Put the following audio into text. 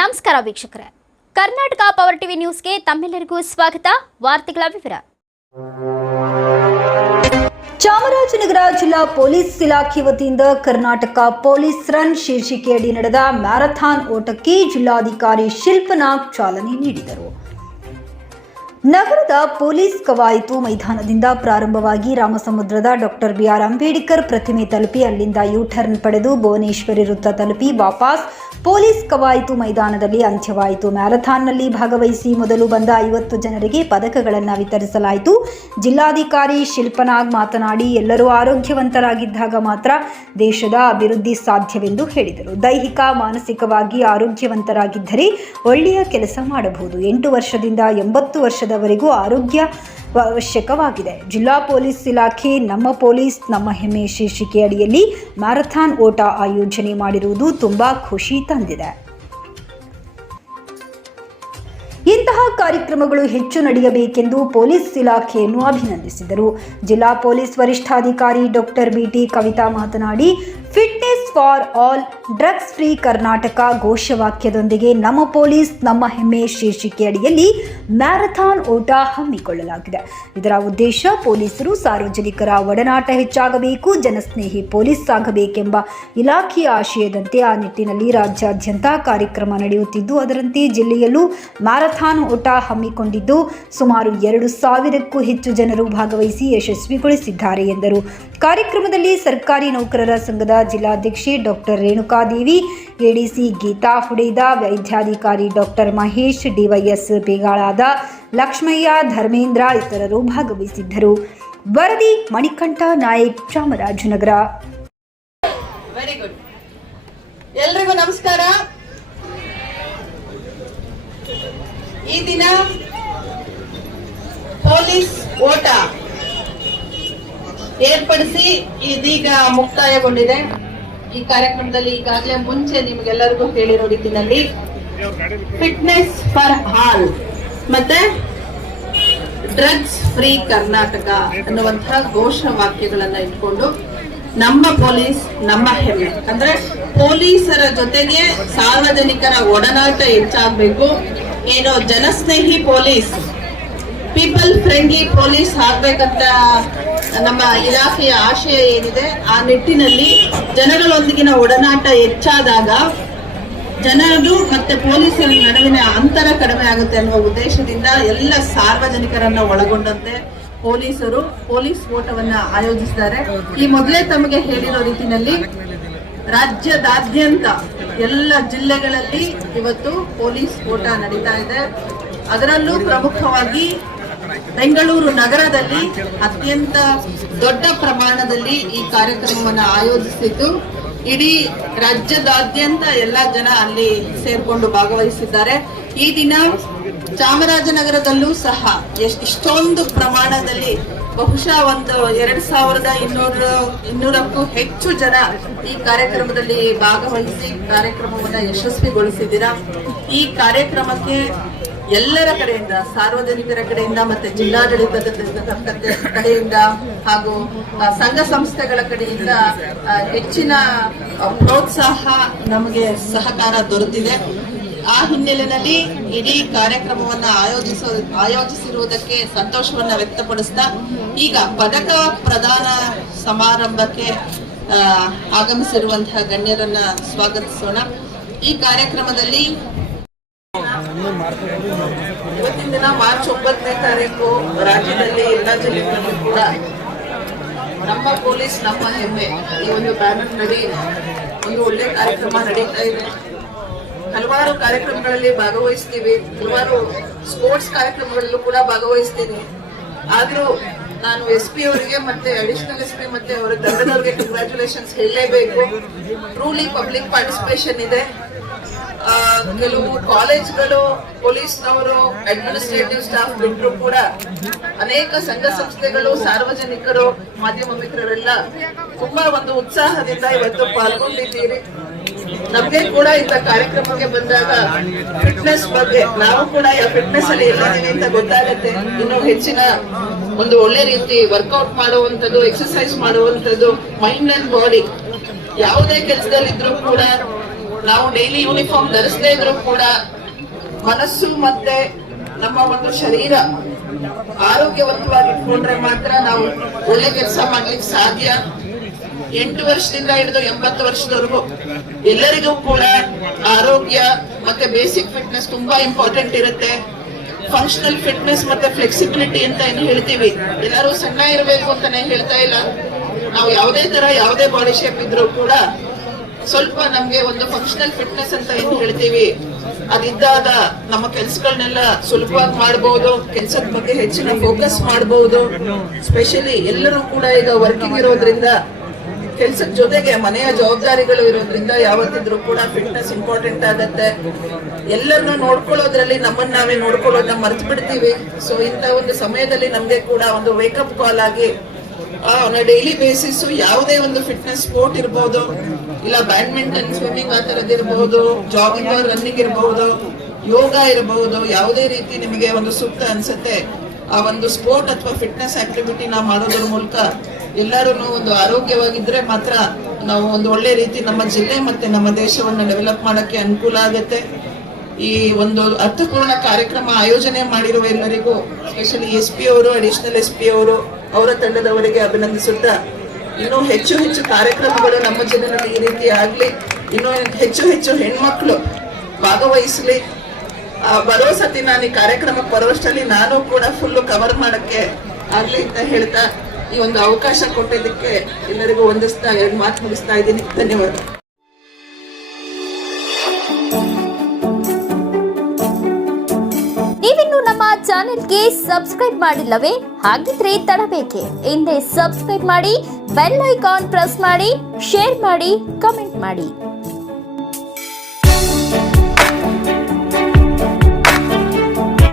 ನಮಸ್ಕಾರ ವೀಕ್ಷಕರೇ, Karnataka power TV ನ್ಯೂಸ್ಗೆ ತಮ್ಮೆಲ್ಲರಿಗೂ ಸ್ವಾಗತ. ವಾರ್ತೆಗಳ ವಿವರ. ಚಾಮರಾಜನಗರ ಜಿಲ್ಲಾ ಪೊಲೀಸ್ ಇಲಾಖೆ ವತಿಯಿಂದ ಕರ್ನಾಟಕ ಪೊಲೀಸ್ ರನ್ ಶೀರ್ಷಿಕೆಯಡಿ ನಡೆದ ಮ್ಯಾರಥಾನ್ ಓಟಕ್ಕೆ ಜಿಲ್ಲಾಧಿಕಾರಿ ಶಿಲ್ಪನಾಗ್ ಚಾಲನೆ ನೀಡಿದರು. ನಗರದ ಪೊಲೀಸ್ ಕವಾಯತು ಮೈದಾನದಿಂದ ಪ್ರಾರಂಭವಾಗಿ ರಾಮಸಮುದ್ರದ ಡಾಕ್ಟರ್ ಬಿ.ಆರ್. ಅಂಬೇಡ್ಕರ್ ಪ್ರತಿಮೆ ತಲುಪಿ ಅಲ್ಲಿಂದ ಯೂ-ಟರ್ನ್ ಪಡೆದು ಭುವನೇಶ್ವರಿ ವೃತ್ತ ತಲುಪಿ ವಾಪಸ್ ಪೊಲೀಸ್ ಕವಾಯತು ಮೈದಾನದಲ್ಲಿ ಅಂತ್ಯವಾಯಿತು. ಮ್ಯಾರಥಾನ್ನಲ್ಲಿ ಭಾಗವಹಿಸಿ ಮೊದಲು ಬಂದ 50 ಜನರಿಗೆ ಪದಕಗಳನ್ನು ವಿತರಿಸಲಾಯಿತು. ಜಿಲ್ಲಾಧಿಕಾರಿ ಶಿಲ್ಪನಾಗ್ ಮಾತನಾಡಿ, ಎಲ್ಲರೂ ಆರೋಗ್ಯವಂತರಾಗಿದ್ದಾಗ ಮಾತ್ರ ದೇಶದ ಅಭಿವೃದ್ಧಿ ಸಾಧ್ಯವೆಂದು ಹೇಳಿದರು. ದೈಹಿಕ ಮಾನಸಿಕವಾಗಿ ಆರೋಗ್ಯವಂತರಾಗಿದ್ದರೆ ಒಳ್ಳೆಯ ಕೆಲಸ ಮಾಡಬಹುದು. 8 ವರ್ಷದಿಂದ 80 ವರ್ಷದವರೆಗೂ ಆರೋಗ್ಯ ಅವಶ್ಯಕವಾಗಿದೆ. ಜಿಲ್ಲಾ ಪೊಲೀಸ್ ಇಲಾಖೆ ನಮ್ಮ ಪೊಲೀಸ್ ನಮ್ಮ ಹೆಮ್ಮೆ ಶೀರ್ಷಿಕೆ ಅಡಿಯಲ್ಲಿ ಮ್ಯಾರಥಾನ್ ಓಟ ಆಯೋಜನೆ ಮಾಡಿರುವುದು ತುಂಬಾ ಖುಷಿ ತಂದಿದೆ. ಇಂತಹ ಕಾರ್ಯಕ್ರಮಗಳು ಹೆಚ್ಚು ನಡೆಯಬೇಕೆಂದು ಪೊಲೀಸ್ ಇಲಾಖೆಯನ್ನು ಅಭಿನಂದಿಸಿದರು. ಜಿಲ್ಲಾ ಪೊಲೀಸ್ ವರಿಷ್ಠಾಧಿಕಾರಿ ಡಾಕ್ಟರ್ ಬಿ.ಟಿ. ಕವಿತಾ ಮಾತನಾಡಿ, fitness for all, drugs free Karnataka ಘೋಷವಾಕ್ಯದೊಂದಿಗೆ ನಮ್ಮ ಪೊಲೀಸ್ ನಮ್ಮ ಹೆಮ್ಮೆ ಶೀರ್ಷಿಕೆ ಅಡಿಯಲ್ಲಿ ಮ್ಯಾರಥಾನ್ ಓಟ ಹಮ್ಮಿಕೊಳ್ಳಲಾಗಿದೆ. ಇದರ ಉದ್ದೇಶ ಪೊಲೀಸರು ಸಾರ್ವಜನಿಕರ ಒಡನಾಟ ಹೆಚ್ಚಾಗಬೇಕು, ಜನಸ್ನೇಹಿ ಪೊಲೀಸ್ ಆಗಬೇಕೆಂಬ ಇಲಾಖೆಯ ಆಶಯದಂತೆ ಆ ನಿಟ್ಟಿನಲ್ಲಿ ರಾಜ್ಯಾದ್ಯಂತ ಕಾರ್ಯಕ್ರಮ ನಡೆಯುತ್ತಿದ್ದು, ಅದರಂತೆ ಜಿಲ್ಲೆಯಲ್ಲೂ ಮ್ಯಾರಥಾನ್ ಓಟ ಹಮ್ಮಿಕೊಂಡಿದ್ದು ಸುಮಾರು 2,000ಕ್ಕೂ ಹೆಚ್ಚು ಜನರು ಭಾಗವಹಿಸಿ ಯಶಸ್ವಿಗೊಳಿಸಿದ್ದಾರೆ ಎಂದರು. ಕಾರ್ಯಕ್ರಮದಲ್ಲಿ ಸರ್ಕಾರಿ ನೌಕರರ ಸಂಘದ ಜಿಲ್ಲಾಧ್ಯಕ್ಷೆ ಡಾಕ್ಟರ್ ರೇಣುಕಾದೇವಿ, ಎಡಿಸಿ ಗೀತಾ ಹುಡೇದ, ವೈದ್ಯಾಧಿಕಾರಿ ಡಾಕ್ಟರ್ ಮಹೇಶ್, ಡಿವೈಎಸ್ ಪಿಗಳಾದ ಲಕ್ಷ್ಮಯ್ಯ, ಧರ್ಮೇಂದ್ರ ಇತರರು ಭಾಗವಹಿಸಿದ್ದರು. ವರದಿ ಮಣಿಕಂಠ ನಾಯಕ್, ಚಾಮರಾಜನಗರ. Very good. ಎಲ್ರಿಗೂ ನಮಸ್ಕಾರ. ಈ ದಿನ ಪೊಲೀಸ್ ಓಟ ಏರ್ಪಡಿಸಿ ಇದೀಗ ಮುಕ್ತಾಯಗೊಂಡಿದೆ. ಈ ಕಾರ್ಯಕ್ರಮದಲ್ಲಿ ಈಗಾಗಲೇ ಮುಂಚೆ ನಿಮಗೆಲ್ಲರಿಗೂ ಹೇಳಿರೋ ರೀತಿಯಲ್ಲಿ ಫಿಟ್ನೆಸ್ ಫಾರ್ ಆಲ್ ಮತ್ತೆ ಡ್ರಗ್ಸ್ ಫ್ರೀ ಕರ್ನಾಟಕ ಅನ್ನುವಂತಹ ಘೋಷವಾಕ್ಯಗಳನ್ನ ಇಟ್ಕೊಂಡು ನಮ್ಮ ಪೊಲೀಸ್ ನಮ್ಮ ಹೆಮ್ಮೆ, ಅಂದ್ರೆ ಪೊಲೀಸರ ಜೊತೆಗೆ ಸಾರ್ವಜನಿಕರ ಒಡನಾಟ ಹೆಚ್ಚಾಗಬೇಕು, ಏನೋ ಜನಸ್ನೇಹಿ ಪೊಲೀಸ್, ಪೀಪಲ್ ಫ್ರೆಂಡ್ಲಿ ಪೊಲೀಸ್ ಆಗ್ಬೇಕಂತ ನಮ್ಮ ಇಲಾಖೆಯ ಆಶಯ ಏನಿದೆ. ಆ ನಿಟ್ಟಿನಲ್ಲಿ ಜನಗಳೊಂದಿಗಿನ ಒಡನಾಟ ಹೆಚ್ಚಾದಾಗ ಜನರು ಮತ್ತೆ ಪೊಲೀಸರ ನಡುವಿನ ಅಂತರ ಕಡಿಮೆ ಆಗುತ್ತೆ ಅನ್ನುವ ಉದ್ದೇಶದಿಂದ ಎಲ್ಲ ಸಾರ್ವಜನಿಕರನ್ನ ಒಳಗೊಂಡಂತೆ ಪೊಲೀಸರು ಪೊಲೀಸ್ ಓಟವನ್ನ ಆಯೋಜಿಸಿದ್ದಾರೆ. ಈ ಮೊದಲೇ ತಮಗೆ ಹೇಳಿರೋ ರೀತಿಯಲ್ಲಿ ರಾಜ್ಯದಾದ್ಯಂತ ಎಲ್ಲ ಜಿಲ್ಲೆಗಳಲ್ಲಿ ಇವತ್ತು ಪೊಲೀಸ್ ಓಟ ನಡೀತಾ ಇದೆ. ಅದರಲ್ಲೂ ಪ್ರಮುಖವಾಗಿ ಬೆಂಗಳೂರು ನಗರದಲ್ಲಿ ಅತ್ಯಂತ ದೊಡ್ಡ ಪ್ರಮಾಣದಲ್ಲಿ ಈ ಕಾರ್ಯಕ್ರಮವನ್ನು ಆಯೋಜಿಸಿದ್ದು, ಇಡೀ ರಾಜ್ಯದಾದ್ಯಂತ ಎಲ್ಲ ಜನ ಅಲ್ಲಿ ಸೇರ್ಕೊಂಡು ಭಾಗವಹಿಸಿದ್ದಾರೆ. ಈ ದಿನ ಚಾಮರಾಜನಗರದಲ್ಲೂ ಸಹ ಇಷ್ಟೊಂದು ಪ್ರಮಾಣದಲ್ಲಿ ಬಹುಶಃ ಒಂದು 2,200ಕ್ಕೂ ಹೆಚ್ಚು ಜನ ಈ ಕಾರ್ಯಕ್ರಮದಲ್ಲಿ ಭಾಗವಹಿಸಿ ಕಾರ್ಯಕ್ರಮವನ್ನು ಯಶಸ್ವಿಗೊಳಿಸಿದ್ದೀರಾ. ಈ ಕಾರ್ಯಕ್ರಮಕ್ಕೆ ಎಲ್ಲರ ಕಡೆಯಿಂದ, ಸಾರ್ವಜನಿಕರ ಕಡೆಯಿಂದ ಮತ್ತೆ ಜಿಲ್ಲಾಡಳಿತದ ಕಡೆಯಿಂದ ಹಾಗೂ ಸಂಘ ಸಂಸ್ಥೆಗಳ ಕಡೆಯಿಂದ ಹೆಚ್ಚಿನ ಪ್ರೋತ್ಸಾಹ ನಮಗೆ ಸಹಕಾರ ದೊರೆತಿದೆ. ಆ ಹಿನ್ನೆಲೆಯಲ್ಲಿ ಇಡೀ ಕಾರ್ಯಕ್ರಮವನ್ನ ಆಯೋಜಿಸಿರುವುದಕ್ಕೆ ಸಂತೋಷವನ್ನ ವ್ಯಕ್ತಪಡಿಸ್ತಾ ಈಗ ಪದಕ ಪ್ರದಾನ ಸಮಾರಂಭಕ್ಕೆ ಆಗಮಿಸಿರುವಂತಹ ಗಣ್ಯರನ್ನ ಸ್ವಾಗತಿಸೋಣ. ಈ ಕಾರ್ಯಕ್ರಮದಲ್ಲಿ ಇವತ್ತಿನ ದಿನ ಮಾರ್ಚ್ 9ನೇ ತಾರೀಕು ರಾಜ್ಯದಲ್ಲಿ ಎಲ್ಲ ಜಿಲ್ಲೆಗಳಲ್ಲಿ ಕೂಡ ನಮ್ಮ ಪೊಲೀಸ್ ನಮ್ಮ ಹೆಮ್ಮೆ ಈ ಒಂದು ಬ್ಯಾನರ್ ನಡಿ ಒಂದು ಒಳ್ಳೆ ಕಾರ್ಯಕ್ರಮ ನಡೀತಾ ಇದೆ. ಹಲವಾರು ಕಾರ್ಯಕ್ರಮಗಳಲ್ಲಿ ಭಾಗವಹಿಸ್ತೀವಿ, ಹಲವಾರು ಸ್ಪೋರ್ಟ್ಸ್ ಕಾರ್ಯಕ್ರಮಗಳಲ್ಲೂ ಕೂಡ ಭಾಗವಹಿಸ್ತೀನಿ. ಆದ್ರೂ ನಾನು SP ಅವರಿಗೆ ಮತ್ತೆ ಅಡಿಷನಲ್ SP ಮತ್ತೆ ಅವರ ತಂಡದವರಿಗೆ ಕಂಗ್ರ್ಯಾಚುಲೇಷನ್ಸ್ ಹೇಳಲೇಬೇಕು. ಟ್ರೂಲಿ ಪಬ್ಲಿಕ್ ಪಾರ್ಟಿಸಿಪೇಷನ್ ಇದೆ. ಕೆಲವು ಕಾಲೇಜ್ಗಳು, ಪೊಲೀಸ್ನವರು, ಅಡ್ಮಿನಿಸ್ಟ್ರೇಟಿವ್ ಸ್ಟಾಫ್ ಬಿಟ್ಟರು ಕೂಡ ಅನೇಕ ಸಂಘ ಸಂಸ್ಥೆಗಳು, ಸಾರ್ವಜನಿಕರು, ಮಾಧ್ಯಮ ಮಿತ್ರರೆಲ್ಲ ತುಂಬಾ ಒಂದು ಉತ್ಸಾಹದಿಂದ ಇವತ್ತು ಪಾಲ್ಗೊಂಡಿದ್ದೀರಿ. ನಮ್ಗೆ ಕೂಡ ಇಂಥ ಕಾರ್ಯಕ್ರಮಕ್ಕೆ ಬಂದಾಗ ಫಿಟ್ನೆಸ್ ಬಗ್ಗೆ ನಾವು ಕೂಡ ಫಿಟ್ನೆಸ್ ಅಲ್ಲಿ ಇದ್ದೀವಿ ಅಂತ ಗೊತ್ತಾಗುತ್ತೆ. ಇನ್ನು ಹೆಚ್ಚಿನ ಒಂದು ಒಳ್ಳೆ ರೀತಿ ವರ್ಕೌಟ್ ಮಾಡುವಂಥದ್ದು, ಎಕ್ಸರ್ಸೈಸ್ ಮಾಡುವಂಥದ್ದು, ಮೈಂಡ್ ಅಂಡ್ ಬಾಡಿ ಯಾವುದೇ ಕೆಲಸದಲ್ಲಿದ್ರೂ ಕೂಡ ನಾವು ಡೈಲಿ ಯೂನಿಫಾರ್ಮ್ ಧರಿಸದೇ ಇದ್ರು ಕೂಡ ಮನಸ್ಸು ಮತ್ತೆ ನಮ್ಮ ಒಂದು ಶರೀರ ಆರೋಗ್ಯವಂತವಾಗಿಟ್ಕೊಂಡ್ರೆ ಮಾತ್ರ ನಾವು ಒಳ್ಳೆ ಕೆಲಸ ಮಾಡ್ಲಿಕ್ಕೆ ಸಾಧ್ಯ. 8 ವರ್ಷದಿಂದ ಹಿಡಿದು 80 ವರ್ಷದವರೆಗೂ ಎಲ್ಲರಿಗೂ ಕೂಡ ಆರೋಗ್ಯ ಮತ್ತೆ ಬೇಸಿಕ್ ಫಿಟ್ನೆಸ್ ತುಂಬಾ ಇಂಪಾರ್ಟೆಂಟ್ ಇರುತ್ತೆ. ಫಂಕ್ಷನಲ್ ಫಿಟ್ನೆಸ್ ಮತ್ತೆ ಫ್ಲೆಕ್ಸಿಬಿಲಿಟಿ ಅಂತ ಏನು ಹೇಳ್ತೀವಿ, ಎಲ್ಲರೂ ಸಣ್ಣ ಇರಬೇಕು ಅಂತಾನೆ ಹೇಳ್ತಾ ಇಲ್ಲ. ನಾವು ಯಾವುದೇ ತರ ಯಾವುದೇ ಬಾಡಿ ಶೇಪ್ ಇದ್ರೂ ಕೂಡ ಸ್ವಲ್ಪ ನಮ್ಗೆ ಒಂದು ಫಂಕ್ಷನಲ್ ಫಿಟ್ನೆಸ್ ಅಂತ ಏನು ಹೇಳ್ತೀವಿ ಅದಿದ್ದಾಗ ನಮ್ಮ ಕೆಲ್ಸಗಳನ್ನೆಲ್ಲ ಸುಲಭವಾಗಿ ಮಾಡಬಹುದು, ಕೆಲ್ಸದ ಬಗ್ಗೆ ಹೆಚ್ಚಿನ ಫೋಕಸ್ ಮಾಡಬಹುದು. ಸ್ಪೆಷಲಿ ಎಲ್ಲರೂ ಕೂಡ ಈಗ ವರ್ಕಿಂಗ್ ಇರೋದ್ರಿಂದ ಕೆಲ್ಸದ ಜೊತೆಗೆ ಮನೆಯ ಜವಾಬ್ದಾರಿಗಳು ಇರೋದ್ರಿಂದ ಯಾವತ್ತಿದ್ರು ಕೂಡ ಫಿಟ್ನೆಸ್ ಇಂಪಾರ್ಟೆಂಟ್ ಆಗತ್ತೆ. ಎಲ್ಲರನ್ನೂ ನೋಡ್ಕೊಳ್ಳೋದ್ರಲ್ಲಿ ನಮ್ಮನ್ನ ನಾವೇ ನೋಡ್ಕೊಳ್ಳೋದನ್ನ ಮರ್ತು ಬಿಡ್ತೀವಿ. ಸೊ ಇಂಥ ಒಂದು ಸಮಯದಲ್ಲಿ ನಮ್ಗೆ ಕೂಡ ಒಂದು ವೇಕಪ್ ಕಾಲ್ ಆಗಿ ಡೈಲಿ ಬೇಸಿಸ್ ಯಾವುದೇ ಒಂದು ಫಿಟ್ನೆಸ್ ಸ್ಪೋರ್ಟ್ ಇರಬಹುದು, ಇಲ್ಲ ಬ್ಯಾಡ್ಮಿಂಟನ್, ಸ್ವಿಮ್ಮಿಂಗ್ ಆ ತರದ್ ಇರಬಹುದು, ಜಾಗಿಂಗ್ ರನ್ನಿಂಗ್ ಇರಬಹುದು, ಯೋಗ ಇರಬಹುದು, ಯಾವುದೇ ರೀತಿ ನಿಮಗೆ ಒಂದು ಸೂಕ್ತ ಅನ್ಸುತ್ತೆ ಆ ಒಂದು ಸ್ಪೋರ್ಟ್ ಅಥವಾ ಫಿಟ್ನೆಸ್ ಆಕ್ಟಿವಿಟಿ ನಾವು ಮಾಡೋದ್ರ ಮೂಲಕ ಎಲ್ಲರೂ ಒಂದು ಆರೋಗ್ಯವಾಗಿದ್ರೆ ಮಾತ್ರ ನಾವು ಒಂದು ಒಳ್ಳೆ ರೀತಿ ನಮ್ಮ ಜಿಲ್ಲೆ ಮತ್ತೆ ನಮ್ಮ ದೇಶವನ್ನು ಡೆವಲಪ್ ಮಾಡಕ್ಕೆ ಅನುಕೂಲ ಆಗುತ್ತೆ. ಈ ಒಂದು ಅರ್ಥಪೂರ್ಣ ಕಾರ್ಯಕ್ರಮ ಆಯೋಜನೆ ಮಾಡಿರುವ ಎಲ್ಲರಿಗೂ, ಸ್ಪೆಷಲಿ SP ಅವರು, ಅಡಿಷನಲ್ SP ಅವರು, ಅವರ ತಂಡದವರಿಗೆ ಅಭಿನಂದಿಸುತ್ತಾ ಇನ್ನೂ ಹೆಚ್ಚು ಹೆಚ್ಚು ಕಾರ್ಯಕ್ರಮಗಳು ನಮ್ಮ ಜಿಲ್ಲೆಯಲ್ಲಿ ಈ ರೀತಿ ಆಗ್ಲಿ, ಇನ್ನೂ ಹೆಚ್ಚು ಹೆಚ್ಚು ಹೆಣ್ಮಕ್ಳು ಭಾಗವಹಿಸಲಿ. ಬರೋ ಸತಿ ನಾನು ಈ ಕಾರ್ಯಕ್ರಮಕ್ಕೆ ಬರುವಷ್ಟರಲ್ಲಿ ನಾನು ಕೂಡ ಫುಲ್ ಕವರ್ ಮಾಡಕ್ಕೆ ಆಗ್ಲಿ ಅಂತ ಹೇಳ್ತಾ ಈ ಒಂದು ಅವಕಾಶ ಕೊಟ್ಟಿದ್ದಕ್ಕೆ ಎಲ್ಲರಿಗೂ ಒಂದಿಸ್ತಾ 2 ಮಾತು ಮುಗಿಸ್ತಾ ಇದ್ದೀನಿ. ಧನ್ಯವಾದ. ನೀವಿನ್ನು ನಮ್ಮ ಚಾನೆಲ್ಗೆ ಸಬ್ಸ್ಕ್ರೈಬ್ ಮಾಡಿಲ್ಲವೇ? ಹಾಗಿದ್ರೆ ತಡಬೇಕೆ? ಹಿಂದೆ ಸಬ್ಸ್ಕ್ರೈಬ್ ಮಾಡಿ, ಬೆಲ್ ಐಕಾನ್ ಪ್ರೆಸ್ ಮಾಡಿ, ಶೇರ್ ಮಾಡಿ, ಕಮೆಂಟ್ ಮಾಡಿ.